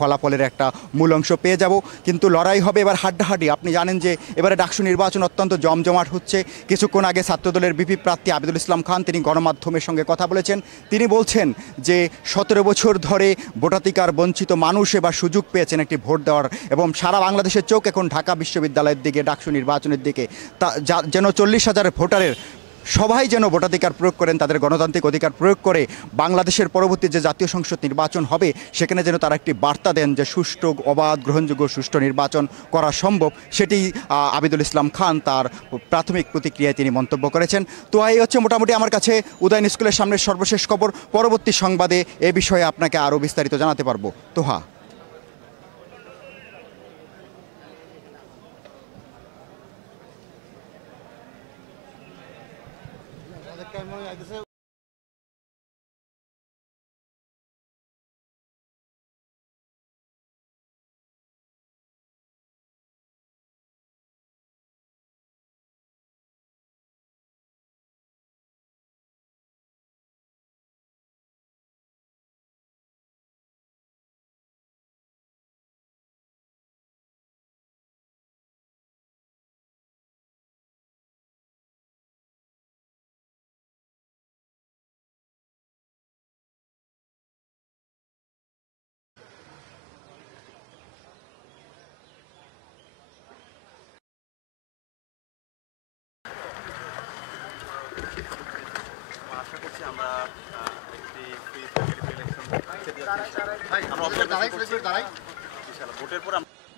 ফলাফলের একটা মূল অংশ পেয়ে যাব। কিন্তু লড়াই হবে এবার হাড্ডাহাড্ডি। আপনি জানেন যে এবারে ডাকসু নির্বাচন অত্যন্ত জমজমাট হচ্ছে। কিছুক্ষণ আগে ছাত্রদলের বিপি প্রার্থী আবিদুল ইসলাম খান তিনি গণমাধ্যমের সঙ্গে কথা বলেছেন। তিনি বলছেন যে ১৭ বছর ধরে ভোটাধিকার বঞ্চিত মানুষ এবার সুযোগ পেয়েছেন একটি ভোট দেওয়ার, এবং সারা বাংলাদেশের চোখ এখন ঢাকা বিশ্ববিদ্যালয়ের দিকে, ডাকসু নির্বাচনের দিকে। তা যেন ৪০,০০০ ভোটারের সবাই যেন ভোটাধিকার প্রয়োগ করেন, তাদের গণতান্ত্রিক অধিকার প্রয়োগ করে বাংলাদেশের পরবর্তী যে জাতীয় সংসদ নির্বাচন হবে সেখানে যেন তারা একটি বার্তা দেন যে সুষ্ঠু, অবাধ, গ্রহণযোগ্য, সুষ্ঠু নির্বাচন করা সম্ভব। সেটি আবিদুল ইসলাম খান তার প্রাথমিক প্রতিক্রিয়ায় তিনি মন্তব্য করেছেন। তো এই হচ্ছে মোটামুটি আমার কাছে উদয়ন স্কুলের সামনের সর্বশেষ খবর। পরবর্তী সংবাদে এ বিষয়ে আপনাকে আরও বিস্তারিত জানাতে পারবো। তোহা।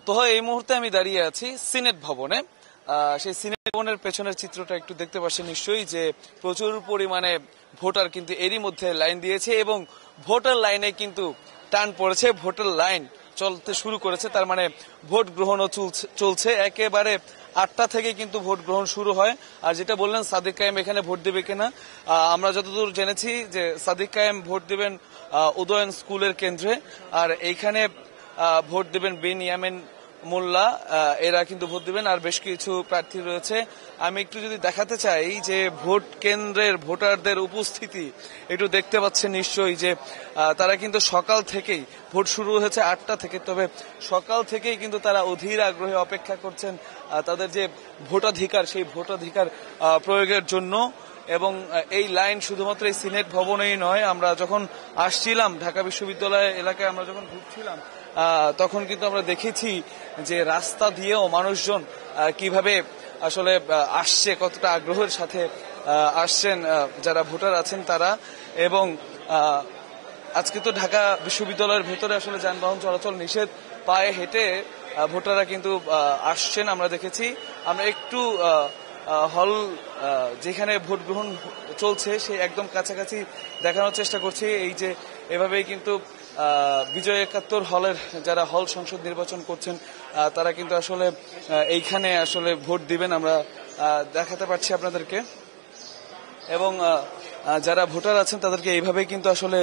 তো এই মুহূর্তে আমি দাঁড়িয়ে আছি সিনেট ভবনে। সেই সিনেট ভবনের পেছনের চিত্রটা একটু দেখতে পাচ্ছেন নিশ্চয়ই, যে প্রচুর পরিমাণে ভোটার কিন্তু এরই মধ্যে লাইন দিয়েছে এবং ভোটার লাইনে কিন্তু টান পড়েছে, ভোটার লাইন চলতে শুরু করেছে। তার মানে ভোট গ্রহণও চলছে। একেবারে ৮টা থেকে কিন্তু ভোট গ্রহণ শুরু হয়। আর যেটা বললেন সাদিক কায়েম এখানে ভোট দেবে কিনা, আমরা যতদূর জেনেছি যে সাদিক কায়েম ভোট দেবেন উদয়ন স্কুলের কেন্দ্রে, আর এইখানে ভোট দেবেন বিন ইয়ামিন মোল্লা, এরা কিন্তু ভোট দেবেন। আর বেশ কিছু প্রার্থী রয়েছে। আমি একটু যদি দেখাতে চাই যে ভোট কেন্দ্রের ভোটারদের উপস্থিতি একটু দেখতে পাচ্ছেন নিশ্চয়ই, যে তারা কিন্তু সকাল থেকেই, ভোট শুরু হয়েছে ৮টা থেকে, তবে সকাল থেকেই কিন্তু তারা অধীর আগ্রহে অপেক্ষা করছেন তাদের যে ভোটাধিকার, সেই ভোটাধিকার প্রয়োগের জন্য। এবং এই লাইন শুধুমাত্র এই সিনেট ভবনেই নয়, আমরা যখন আসছিলাম ঢাকা বিশ্ববিদ্যালয় এলাকায়, আমরা যখন ঘুরছিলাম তখন কিন্তু আমরা দেখেছি যে রাস্তা দিয়েও মানুষজন কিভাবে আসলে আসছে, কতটা আগ্রহের সাথে আসছেন যারা ভোটার আছেন তারা। এবং আজকে তো ঢাকা বিশ্ববিদ্যালয়ের ভেতরে আসলে যানবাহন চলাচল নিষেধ, পায়ে হেঁটে ভোটাররা কিন্তু আসছেন আমরা দেখেছি। আমরা একটু হল যেখানে ভোট গ্রহণ চলছে সেই একদম কাছাকাছি দেখানোর চেষ্টা করছি। এই যে এভাবেই কিন্তু বিজয় ৭১ হলের যারা হল সংসদ নির্বাচন করছেন তারা কিন্তু আসলে এইখানে আসলে ভোট দিবেন, আমরা দেখাতে পারছি আপনাদেরকে। এবং যারা ভোটার আছেন তাদেরকে এইভাবেই কিন্তু আসলে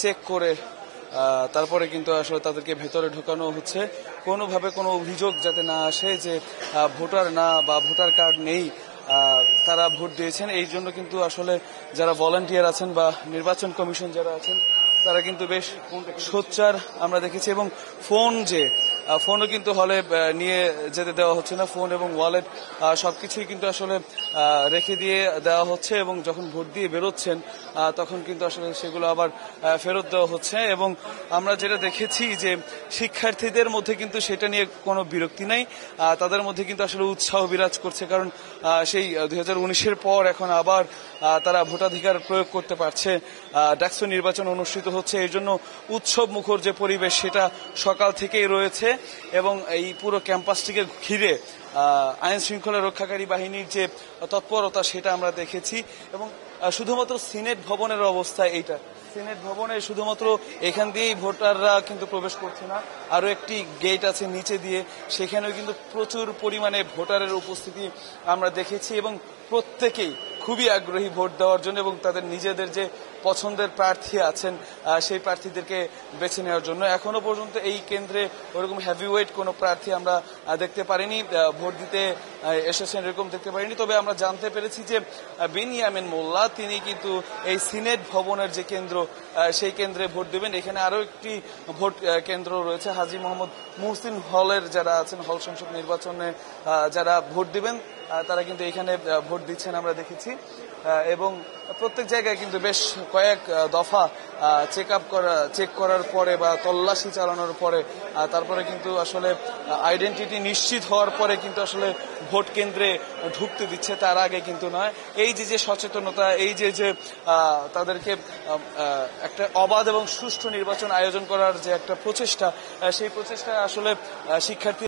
চেক করে তারপরে কিন্তু আসলে তাদেরকে ভেতরে ঢোকানো হচ্ছে, কোনোভাবে কোনো অভিযোগ যাতে না আসে যে ভোটার না বা ভোটার কার্ড নেই তারা ভোট দিয়েছেন। এই জন্য কিন্তু আসলে যারা ভলান্টিয়ার আছেন বা নির্বাচন কমিশন যারা আছেন তারা কিন্তু বেশ সোচ্চার আমরা দেখেছি। এবং ফোনও কিন্তু হলে নিয়ে যেতে দেওয়া হচ্ছে না, ফোন এবং ওয়ালেট সবকিছুই কিন্তু আসলে রেখে দিয়ে দেওয়া হচ্ছে। এবং যখন ভোট দিয়ে বেরোচ্ছেন তখন কিন্তু আসলে সেগুলো আবার ফেরত দেওয়া হচ্ছে। এবং আমরা যেটা দেখেছি যে শিক্ষার্থীদের মধ্যে কিন্তু সেটা নিয়ে কোনো বিরক্তি নেই, তাদের মধ্যে কিন্তু আসলে উৎসাহ বিরাজ করছে, কারণ সেই 2019-এর পর এখন আবার তারা ভোটাধিকার প্রয়োগ করতে পারছে। ডাকসু নির্বাচন অনুষ্ঠিত হচ্ছে, এই জন্য উৎসব মুখর যে পরিবেশ সেটা সকাল থেকেই রয়েছে। এবং এই পুরো ক্যাম্পাসটিকে ঘিরে আইন শৃঙ্খলা রক্ষাকারী বাহিনীর যে তৎপরতা সেটা আমরা দেখেছি। এবং শুধুমাত্র সিনেট ভবনের অবস্থা এইটা, সিনেট ভবনে শুধুমাত্র এখান দিয়েই ভোটাররা কিন্তু প্রবেশ করছে না, আরো একটি গেট আছে নিচে দিয়ে, সেখানেও কিন্তু প্রচুর পরিমাণে ভোটারের উপস্থিতি আমরা দেখেছি। এবং প্রত্যেকেই খুবই আগ্রহী ভোট দেওয়ার জন্য এবং তাদের নিজেদের যে পছন্দের প্রার্থী আছেন সেই প্রার্থীদেরকে বেছে নেওয়ার জন্য। এখনো পর্যন্ত এই কেন্দ্রে ওরকম হেভিওয়েট কোনো প্রার্থী আমরা দেখতে পারিনি, ভোট দিতে এসেছেন এরকম দেখতে পারিনি। তবে আমরা জানতে পেরেছি যে বিনিয়ামিন মোল্লা তিনি কিন্তু এই সিনেট ভবনের যে কেন্দ্র সেই কেন্দ্রে ভোট দেবেন। এখানে আরো একটি ভোট কেন্দ্র রয়েছে, হাজী মোহাম্মদ মুহসিন হলের যারা আছেন, হল সংসদ নির্বাচনে যারা ভোট দিবেন তারা কিন্তু এখানে ভোট দিচ্ছেন আমরা দেখেছি। এবং প্রত্যেক জায়গায় কিন্তু বেশ কয়েক দফা চেক করার পরে বা তল্লাশি চালানোর পরে তারপরে কিন্তু আসলে আইডেন্টিটি নিশ্চিত হওয়ার পরে কিন্তু আসলে ভোট কেন্দ্রে ঢুকতে দিচ্ছে, তার আগে কিন্তু নয়। এই যে সচেতনতা, এই যে তাদেরকে একটা অবাধ এবং সুষ্ঠু নির্বাচন আয়োজন করার যে একটা প্রচেষ্টা, সেই প্রচেষ্টা আসলে শিক্ষার্থী